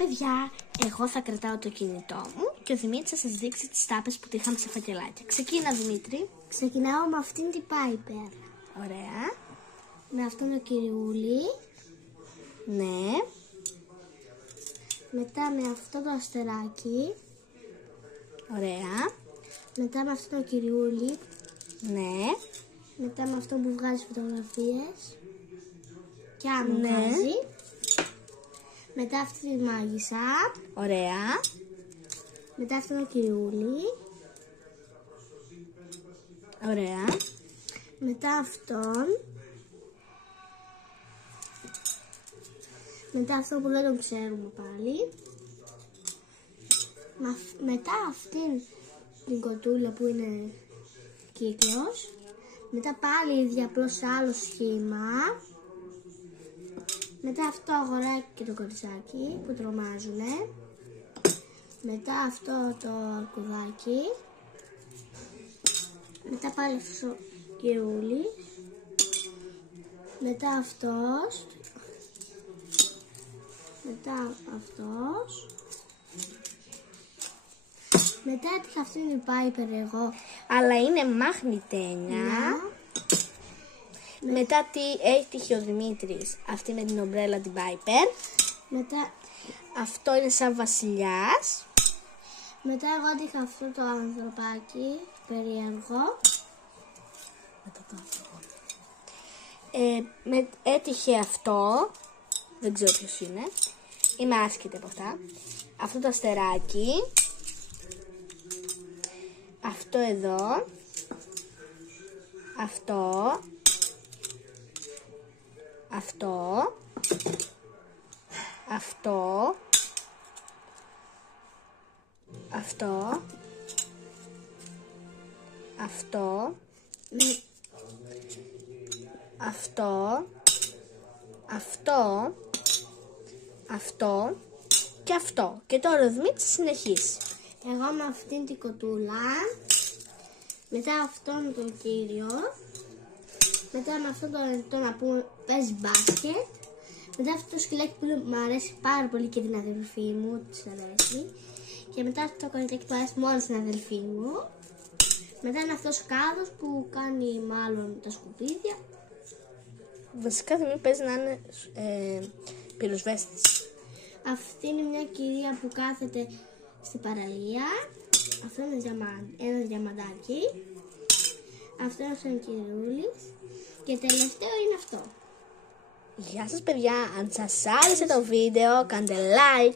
Παιδιά, εγώ θα κρατάω το κινητό μου και ο Δημήτρης θα σας δείξει τις τάπες που είχαμε σε φακελάκια. Ξεκίνα, Δημήτρη. Ξεκινάω με αυτήν την Piper. Ωραία. Με αυτόν το κυριούλι. Ναι. Μετά με αυτό το αστεράκι. Ωραία. Μετά με αυτό το κυριούλι. Ναι. Μετά με αυτό που βγάζει φωτογραφίες. Και αν Ναι. βγάζει. Μετά αυτή τη μάγισσα. Ωραία. Μετά αυτό το κυριούλι. Ωραία. Μετά αυτόν. Μετά αυτό που δεν τον ξέρουμε πάλι. Μετά αυτήν την κοτούλα που είναι κύκλος. Μετά πάλι ίδια, απλώς σε άλλο σχήμα. Μετά αυτό το αγοράκι και το κοριτσάκι που τρομάζουνε. Μετά αυτό το αρκουδάκι. Μετά πάλι αυτός ο κυριούλης. Μετά αυτός. Μετά αυτός. Μετά έτυχα αυτήν την Piper εγώ. Αλλά είναι μαγνητένια. Μετά τι έτυχε ο Δημήτρης? Αυτή με την ομπρέλα την Piper. Μετά, Αυτό είναι σαν βασιλιάς. μετά εγώ έτυχα αυτό το ανθρωπάκι περίεργο. Έτυχε αυτό. Δεν ξέρω ποιος είναι. Είμαι άσχετη από αυτά. Αυτό το αστεράκι. Αυτό εδώ. Αυτό. Αυτό. Αυτό. Αυτό. Αυτό. Αυτό. Αυτό. Αυτό. Και αυτό. Και τώρα ο Δημήτρης συνεχίσει. Εγώ με αυτήν την κοτούλα. Μετά αυτόν τον κύριο. Μετά με αυτόν τον να πούμε παίζει μπάσκετ. Μετά αυτό το σκυλάκι που μου αρέσει πάρα πολύ και την αδελφή μου, της αρέσει. Και μετά αυτό το κοριτσάκι που αρέσει μόνο στην αδελφή μου. Μετά είναι αυτός ο κάδος που κάνει μάλλον τα σκουπίδια. Βασικά δεν παίζει να είναι πυροσβέστης. Αυτή είναι μια κυρία που κάθεται στην παραλία. Αυτό είναι ένα διαμαντάκι. Αυτό είναι ο κυριούλης. Και τελευταίο είναι αυτό. Γεια σας παιδιά, αν σας άρεσε το βίντεο κάντε like,